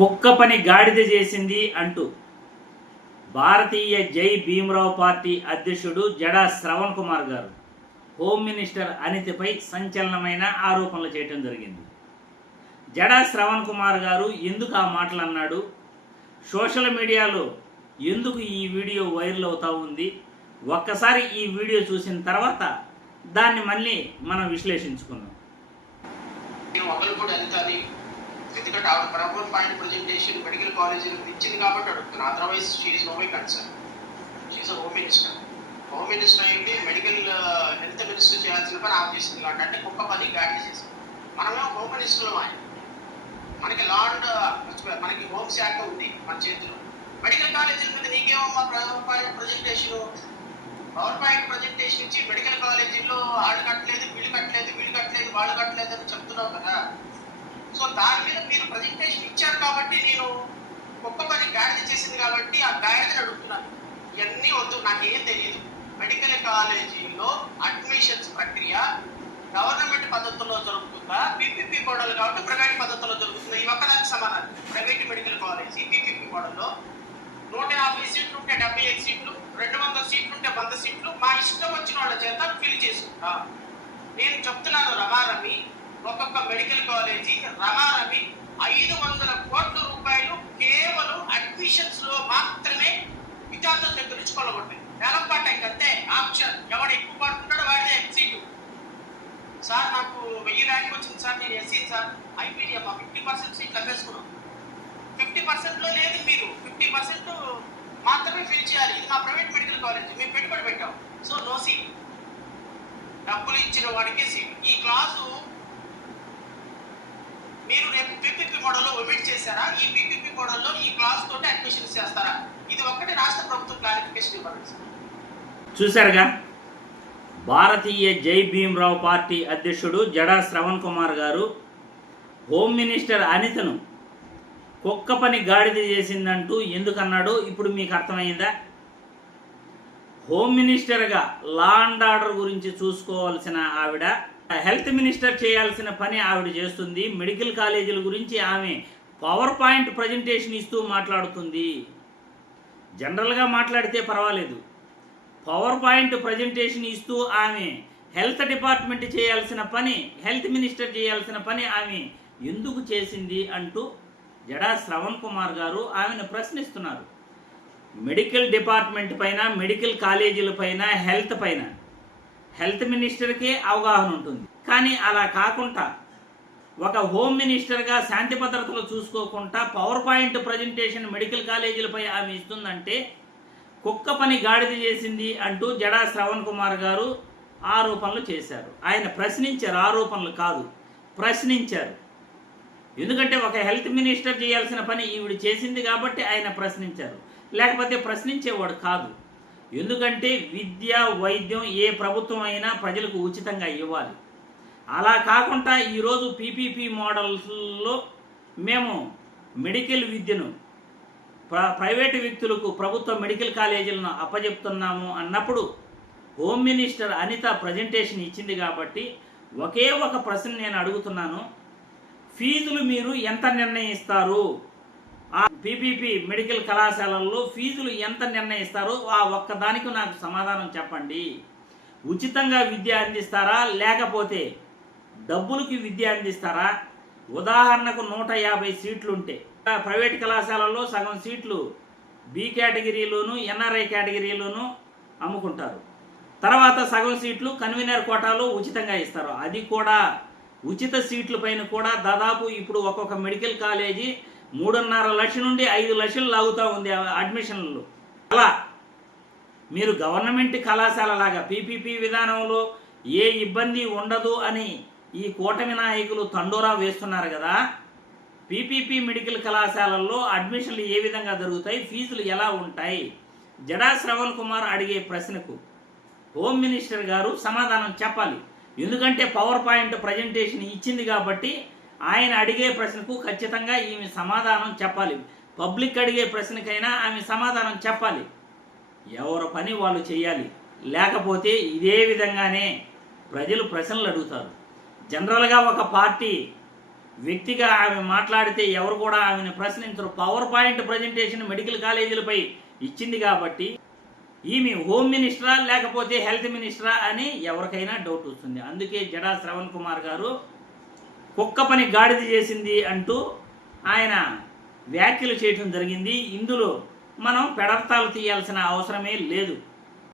కుక్క పని గాడిద చేసింది అంటూ భారతీయ జై భీమరావు పార్టీ అధ్యక్షుడు జడా శ్రవణ్ కుమార్ గారు హోమ్ మినిస్టర్ అనితపై సంచలనమైన ఆరోపణలు చేయటం జరిగింది. జడా శ్రవణ్ కుమార్ గారు ఎందుకు ఆ మాటలు అన్నాడు సోషల్ మీడియాలో ఎందుకు ఈ వీడియో వైరల్ అవుతా ఉంది? ఒక్కసారి ఈ వీడియో చూసిన తర్వాత దాన్ని మళ్ళీ మనం విశ్లేషించుకుందాం. ఎందుకంటే ఆవిడ పవర్ పాయింట్ ప్రజెంటేషన్ మెడికల్ కాలేజీలో ఇచ్చింది కాబట్టి అడుగుతున్నా. Otherwise she's no my concern she home minister home minister అయింది మెడికల్ హెల్త్ మినిస్టర్ చేయాల్సిన పని ఆమె చేసింది. అంటే కుక్క పని గాడి చేసింది. మనమే హోమ్ మినిస్టర్లో ఆయన. మనకి లా అండ్ uh, మనకి హోమ్ శాఖ ఉంది మన చేతిలో. మెడికల్ కాలేజీల మీద నీకేమమ్మా power point presentation power point presentation ఇచ్చి మెడికల్ కాలేజీలో ఆడు కట్టలేదు వీళ్ళు కట్టలేదు వీళ్ళు కట్టలేదు వాళ్ళు కట్టలేదు అని చెప్తున్నావు కదా. సో దాని మీద మీరు ప్రజెంటేషన్ ఇచ్చారు కాబట్టి నేను గొప్ప పని గాడిద చేసింది కాబట్టి ఆ గాడిదని అడుగుతున్నాను. ఇవన్నీ వద్దు నాకేం తెలియదు మెడికల్ కాలేజీలో అడ్మిషన్స్ ప్రక్రియ గవర్నమెంట్ పద్ధతుల్లో జరుగుతుందా? పీపీపీ మోడల్ కాబట్టి ప్రైవేట్ పద్ధతిలో జరుగుతుందా? ఈ ఒక్కదానికి సమానం. ప్రైవేట్ మెడికల్ కాలేజీ పీపీపీ మోడల్లో నూట యాభై సీట్లు ఉంటే డెబ్బై ఐదు సీట్లు రెండు వందల సీట్లు ఉంటే వంద సీట్లు మా ఇష్టం వచ్చిన వాళ్ళ చేత ఫిల్ చేసుకుంటా. నేను చెప్తున్నాను రమారమి ఒక్కొక్క మెడికల్ కాలేజీ రమారమి ఐదు వందల కోట్ల రూపాయలు కేవలం అడ్మిషన్స్లో మాత్రమే విద్యార్థుల దగ్గర నుంచి కొలగొట్టాయి వేలంపాట ఇంకంతే ఆప్షన్. ఎవడు ఎక్కువ పడుతున్నాడో వాడిదే సీటు. సార్ నాకు వెయ్యి ర్యాంక్ వచ్చింది సార్. నేను ఎస్సీ సార్. అయిపోయింది అమ్మా. ఫిఫ్టీ పర్సెంట్ సీట్ లభేసుకున్నాం ఫిఫ్టీ పర్సెంట్లో లేదు మీరు. ఫిఫ్టీ పర్సెంట్ మాత్రమే ఫిల్ చేయాలి. ఇది మా ప్రైవేట్ మెడికల్ కాలేజ్. మేము పెట్టుబడి పెట్టాం. So no seat. డబ్బులు ఇచ్చిన వాడికి సీట్. ఈ క్లాసు మీరు రేపు పీపీపీ మోడల్లో ఒమిట్ చేశారా? ఈ పీపీపీ మోడల్లో ఈ క్లాస్ తోటి అడ్మిషన్ చేస్తారా? ఇది ఒక్కటి రాష్ట్ర ప్రభుత్వం క్లారిఫికేషన్ ఇవ్వాలి చూసారుగా భారతీయ జై భీమ్రావు పార్టీ అధ్యక్షుడు జడా శ్రవణ్ కుమార్ గారు హోమ్ మినిస్టర్ అనితను కుక్క పని గాడిద చేసిందంటూ ఎందుకన్నాడు ఇప్పుడు మీకు అర్థమైందా? హోమ్ మినిస్టర్గా లా అండ్ ఆర్డర్ గురించి చూసుకోవాల్సిన ఆవిడ హెల్త్ మినిస్టర్ చేయాల్సిన పని ఆవిడ చేస్తుంది. మెడికల్ కాలేజీల గురించి ఆమె పవర్ పాయింట్ ప్రజెంటేషన్ ఇస్తూ మాట్లాడుతుంది. జనరల్గా మాట్లాడితే పర్వాలేదు. పవర్ పాయింట్ ప్రజెంటేషన్ ఇస్తూ ఆమె హెల్త్ డిపార్ట్మెంట్ చేయాల్సిన పని హెల్త్ మినిస్టర్ చేయాల్సిన పని ఆమె ఎందుకు చేసింది అంటూ జడా శ్రవణ్ కుమార్ గారు ఆమెను ప్రశ్నిస్తున్నారు. మెడికల్ డిపార్ట్మెంట్ పైన మెడికల్ కాలేజీల పైన హెల్త్ పైన హెల్త్ మినిస్టర్కే అవగాహన ఉంటుంది. కానీ అలా కాకుండా ఒక హోమ్ మినిస్టర్గా శాంతి భద్రతలు చూసుకోకుండా పవర్ పాయింట్ ప్రజెంటేషన్ మెడికల్ కాలేజీలపై ఆమె ఇస్తుందంటే కుక్క పని గాడిద చేసింది అంటూ జడా శ్రవణ్ కుమార్ గారు ఆరోపణలు చేశారు. ఆయన ప్రశ్నించారు ఆరోపణలు కాదు ప్రశ్నించారు. ఎందుకంటే ఒక హెల్త్ మినిస్టర్ చేయాల్సిన పని ఈవిడ చేసింది కాబట్టి ఆయన ప్రశ్నించారు. లేకపోతే ప్రశ్నించేవాడు కాదు. ఎందుకంటే విద్య వైద్యం ఏ ప్రభుత్వం అయినా ప్రజలకు ఉచితంగా ఇవ్వాలి. అలా కాకుండా ఈరోజు పీపీపీ మోడల్స్లో మేము మెడికల్ విద్యను ప్ర- ప్రైవేటు వ్యక్తులకు ప్రభుత్వ మెడికల్ కాలేజీలను అప్పజెప్తున్నాము అన్నప్పుడు హోమ్ మినిస్టర్ అనిత ప్రజెంటేషన్ ఇచ్చింది కాబట్టి ఒకే ఒక ప్రశ్న నేను అడుగుతున్నాను. ఫీజులు మీరు ఎంత నిర్ణయిస్తారు? ఆ పీపీపీ మెడికల్ కళాశాలల్లో ఫీజులు ఎంత నిర్ణయిస్తారో ఆ ఒక్కదానికి నాకు సమాధానం చెప్పండి. ఉచితంగా విద్య అందిస్తారా? లేకపోతే డబ్బులకి విద్య అందిస్తారా? ఉదాహరణకు నూట యాభై సీట్లుంటే. ప్రైవేట్ కళాశాలల్లో సగం సీట్లు బి కేటగిరీలోను ఎన్ఆర్ఐ కేటగిరీలోను అమ్ముకుంటారు. తర్వాత సగం సీట్లు కన్వీనర్ కోటాలో ఉచితంగా ఇస్తారు. అది కూడా ఉచిత సీట్ల పైన కూడా దాదాపు ఇప్పుడు ఒక్కొక్క మెడికల్ కాలేజీ మూడున్నర లక్షల నుండి ఐదు లక్షలు లాగుతూ ఉంది అడ్మిషన్లు. అలా మీరు గవర్నమెంట్ కళాశాల లాగా పీపీపీ విధానంలో ఏ ఇబ్బంది ఉండదు అని ఈ కూటమి నాయకులు తండోరా వేస్తున్నారు కదా పీపీపీ మెడికల్ కళాశాలల్లో అడ్మిషన్లు ఏ విధంగా జరుగుతాయి ఫీజులు ఎలా ఉంటాయి? జడా శ్రవణ్ కుమార్ అడిగే ప్రశ్నకు హోమ్ మినిస్టర్ గారు సమాధానం చెప్పాలి. ఎందుకంటే పవర్ పాయింట్ ప్రజెంటేషన్ ఇచ్చింది కాబట్టి ఆయన అడిగే ప్రశ్నకు ఖచ్చితంగా ఈమె సమాధానం చెప్పాలి. పబ్లిక్ అడిగే ప్రశ్నకైనా ఆమె సమాధానం చెప్పాలి. ఎవరి పని వాళ్ళు చేయాలి. లేకపోతే ఇదే విధంగానే ప్రజలు ప్రశ్నలు అడుగుతారు. జనరల్గా ఒక పార్టీ వ్యక్తిగా ఆమె మాట్లాడితే ఎవరు కూడా ఆమెను ప్రశ్నించరు. పవర్ పాయింట్ ప్రజెంటేషన్ మెడికల్ కాలేజీలపై ఇచ్చింది కాబట్టి ఈమె హోమ్ మినిస్టరా లేకపోతే హెల్త్ మినిస్టరా అని ఎవరికైనా డౌట్ వస్తుంది. అందుకే జడా శ్రవణ్ కుమార్ గారు కుక్క పని గాడిది చేసింది అంటూ ఆయన వ్యాఖ్యలు చేయటం జరిగింది. ఇందులో మనం పెడర్తాలు తీయాల్సిన అవసరమే లేదు.